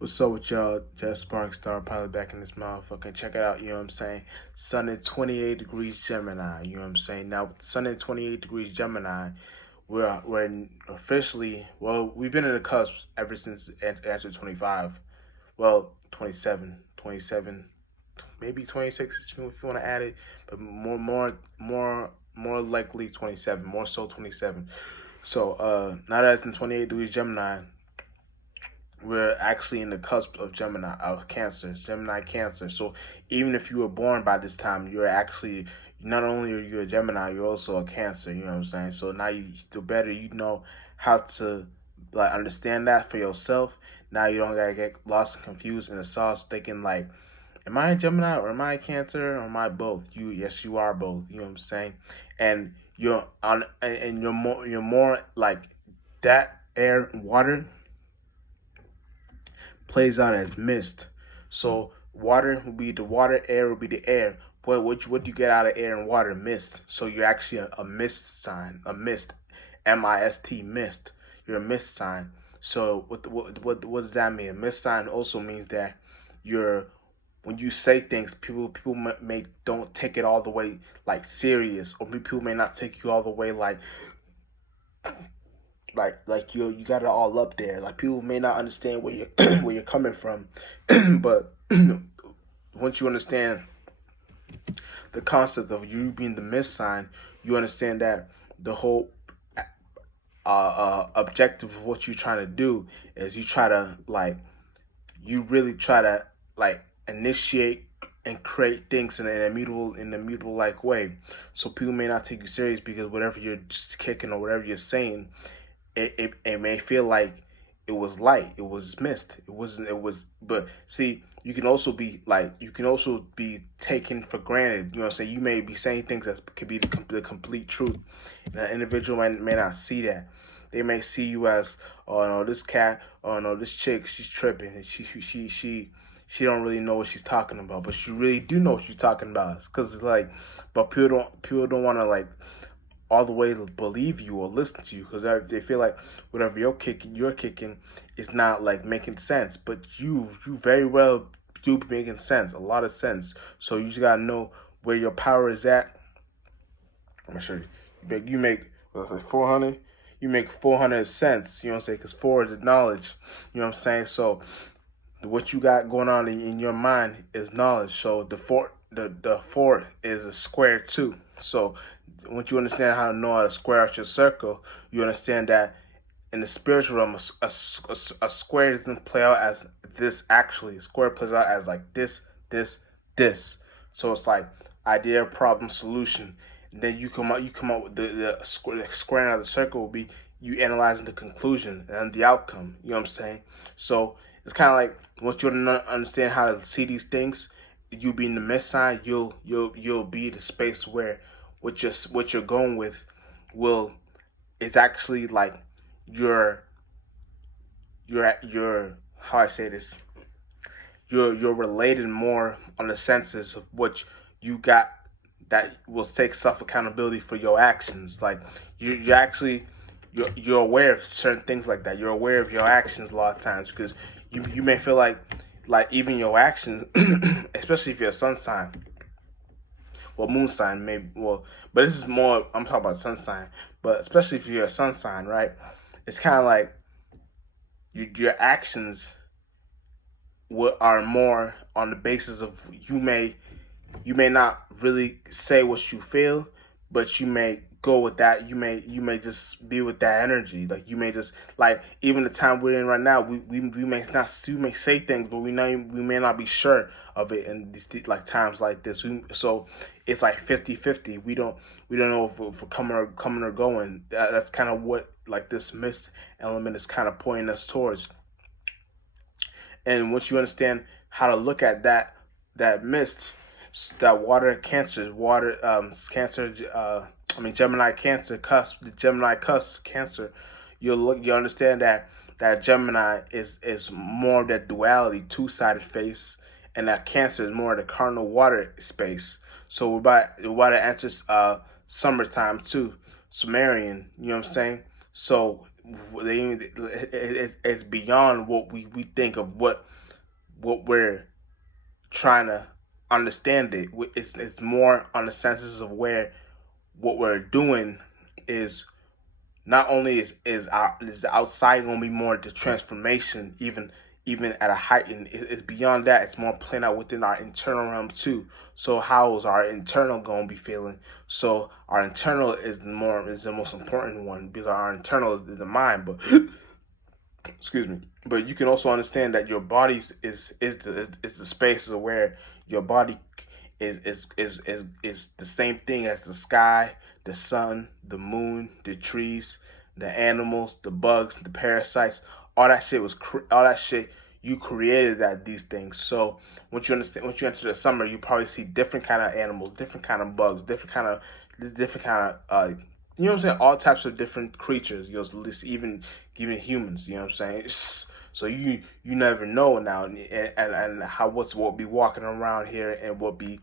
What's up with y'all? Just Spark Star Pilot back in this motherfucker. Check it out, you know what I'm saying? Sun at 28 degrees Gemini, you know what I'm saying? Now, Sun at 28 degrees Gemini, we're officially, well, we've been in the cusp ever since after 25. Well, 27, 27, maybe 26 if you want to add it, but more likely 27, more so 27. So, now that it's in 28 degrees Gemini, we're actually in the cusp of Gemini, of Cancer, Gemini Cancer. So even if you were born by this time, you're actually not only are you a Gemini, you're also a Cancer. You know what I'm saying? So now the better you know how to like understand that for yourself. Now you don't gotta get lost and confused in the sauce, thinking like, am I a Gemini or am I a Cancer or am I both? Yes, you are both. You know what I'm saying? And you're more like that air and water plays out as mist. So water will be the water, air will be the air. What do you get out of air and water? Mist. So you're actually a mist sign, a mist, mist, mist. You're a mist sign. So what does that mean? A mist sign also means that you're when you say things, people may don't take it all the way like serious, or people may not take you all the way like you got it all up there. Like people may not understand where you're where you're coming from, but once you understand the concept of you being the miss sign, you understand that the whole objective of what you're trying to do is you try to like you really try to like initiate and create things in an immutable like way. So people may not take you serious because whatever you're just kicking or whatever you're saying, it may feel like it was light, it was mist, it wasn't, it was. But see, you can also be taken for granted. You know what I'm saying? You may be saying things that could be the complete truth, and an individual may not see that. They may see you as, oh no, this cat, oh no, this chick, she's tripping, and she don't really know what she's talking about, but she really do know what she's talking about. Because it's like, but people don't want to like all the way to believe you or listen to you because they feel like whatever you're kicking is not like making sense. But you very well do be making sense, a lot of sense. So you just gotta know where your power is at. I'm gonna show you. You make what's like 400. You make 400 cents. You know what I'm saying? Because four is the knowledge. You know what I'm saying? So what you got going on in your mind is knowledge. So the four is a square too. So once you understand how to know how to square out your circle, you understand that in the spiritual realm, a square doesn't play out as this actually. A square plays out as like this. So it's like idea, problem, solution. And then you come up with the square out of the circle will be you analyzing the conclusion and the outcome. You know what I'm saying? So it's kind of like once you understand how to see these things, you be in the mess side, you'll be the space where what you're going with will it's actually like you're you're how I say this, you're related more on the senses of what you got that will take self accountability for your actions. Like you actually you're aware of certain things like that. You're aware of your actions a lot of times because you may feel like even your actions, especially if you're a sun sign, well moon sign maybe, well, but this is more I'm talking about sun sign, but especially if you're a sun sign, right? It's kind of like your actions are more on the basis of you may not really say what you feel, but you may go with that. You may just be with that energy. Like you may just like even the time we're in right now. We may say things, but we may not be sure of it in these like times like this. So it's like 50-50. We don't know if we're coming or going. That's kind of what like this mist element is kind of pointing us towards. And once you understand how to look at that mist, that water cancer, water cancer, I mean Gemini cancer cusp, the Gemini cusp cancer, you understand that Gemini is more of that duality, two sided face, and that Cancer is more of the cardinal water space. So we're about to enter summertime too, Sumerian. You know what I'm saying? So it's beyond what we think of what we're trying to understand it. It's more on the senses of where what we're doing is not only is the outside going to be more the transformation, even at a height, and it's beyond that. It's more playing out within our internal realm too. So how is our internal going to be feeling? So our internal is the most important one, because our internal is the mind. But excuse me. But you can also understand that your body is the space where your body is the same thing as the sky, the sun, the moon, the trees, the animals, the bugs, the parasites. All that shit. You created these things. So once you enter the summer, you probably see different kind of animals, different kind of bugs, different kind of you know what I'm saying? All types of different creatures. You know, even humans. You know what I'm saying? So you never know now, and how what be walking around here, and what be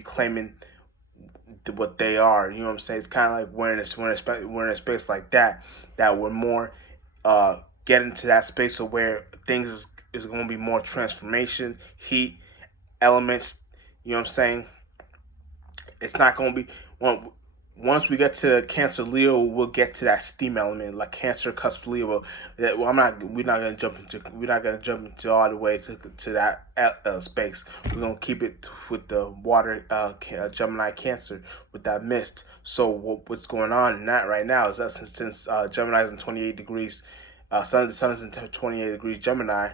claiming what they are. You know what I'm saying? It's kind of like we're in a space like that we're more getting to that space of where things is going to be more transformation, heat, elements. You know what I'm saying? It's not going to be once we get to Cancer Leo, we'll get to that steam element, like Cancer, Cusp, Leo. Well, we're not gonna jump into all the way to that space. We're gonna keep it with the water, Gemini, Cancer, with that mist. So what's going on in that right now is that since Gemini is in 28 degrees, the sun is in 28 degrees Gemini,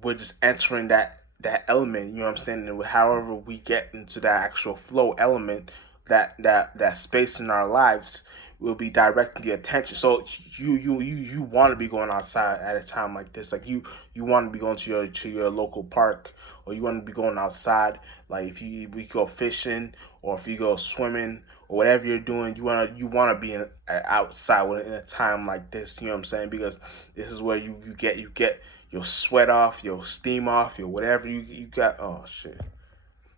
we're just entering that element. You know what I'm saying? And however we get into that actual flow element, that space in our lives, will be directing the attention. So you want to be going outside at a time like this. Like you want to be going to your local park, or you want to be going outside. Like if we go fishing, or if you go swimming, or whatever you're doing, you wanna be outside in a time like this. You know what I'm saying? Because this is where you get your sweat off, your steam off, your whatever you got. Oh shit.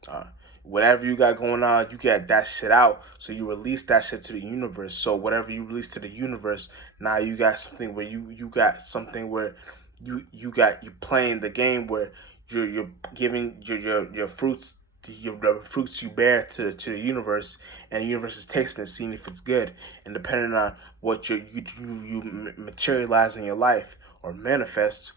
Uh, Whatever you got going on, you get that shit out. So you release that shit to the universe. So whatever you release to the universe, now you got something where you got something where you playing the game where you're giving your fruits, the fruits you bear to the universe, and the universe is tasting it, seeing if it's good, and depending on what you materialize in your life or manifest,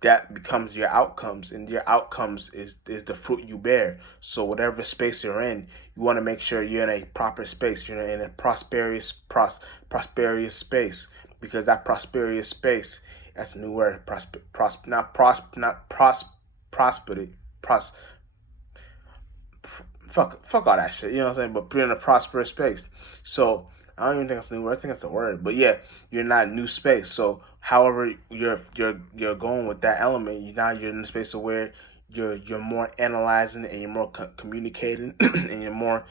that becomes your outcomes, and your outcomes is the fruit you bear. So whatever space you're in, you want to make sure you're in a proper space, you're in a prosperous space, because that prosperous space, that's a new word, prosperity, fuck all that shit. You know what I'm saying? But you're in a prosperous space. So I don't even think it's a new word. I think it's a word. But yeah, you're not new space. So however you're going with that element, you're in a space of where you're more analyzing, and you're more communicating, and you're more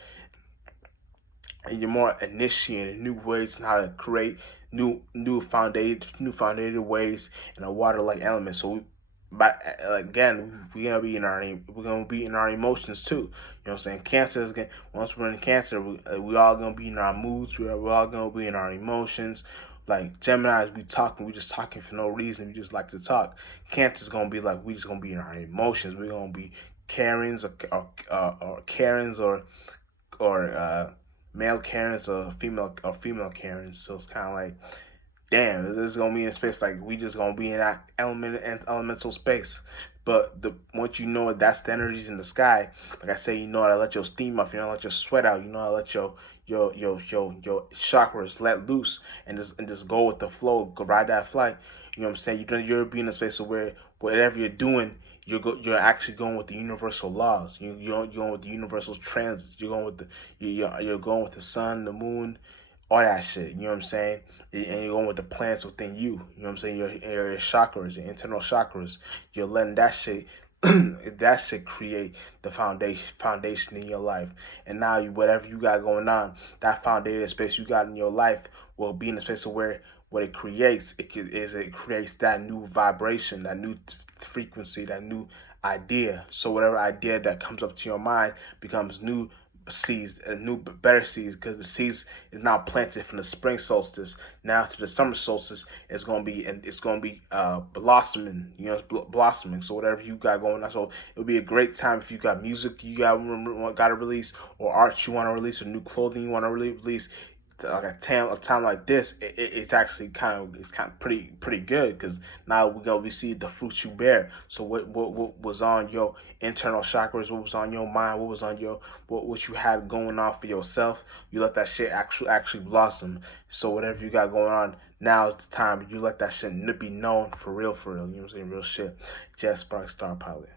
initiating new ways on how to create new founded ways in a water like element. So but again, we're gonna be in our emotions too. You know what I'm saying? Cancer is gonna, once we're in Cancer, we all gonna be in our moods. We're all gonna be in our emotions. Like Gemini's, we just talking for no reason. We just like to talk. Cancer's gonna be like, we just gonna be in our emotions. We're gonna be Karens, or Karens, or male Karens, or female Karens. So it's kind of like, damn, this is gonna be in space. Like we just gonna be in that elemental space. But once you know that's the energies in the sky, like I say, you know how to let your steam off, you know how to let your sweat out, you know how to let your chakras let loose, and just go with the flow, go ride that flight. You know what I'm saying? You're being in a space where whatever you're doing, you're actually going with the universal laws. You're going with the universal transits. You're going with you're going with the sun, the moon, all that shit. You know what I'm saying? And you're going with the plants within you. You know what I'm saying? Your chakras, your internal chakras. You're letting that shit that should create the foundation in your life. And now whatever you got going on, that foundation space you got in your life will be in a space of where what it creates, it creates that new vibration, that new frequency, that new idea. So whatever idea that comes up to your mind becomes new seeds, new better seeds, because the seeds is now planted from the spring solstice now to the summer solstice. It's gonna be blossoming, blossoming. So whatever you got going on, so it'll be a great time if you got music you got to release, or art you want to release, or new clothing you want to release. Like a time like this, it's actually kind of pretty good, because now we see the fruits you bear. So what was on your internal chakras, what was on your mind, what was on your what you had going on for yourself, you let that shit actually blossom. So whatever you got going on, now is the time you let that shit be known for real, you know what I'm saying, real shit. Jet Spark Star Pilot.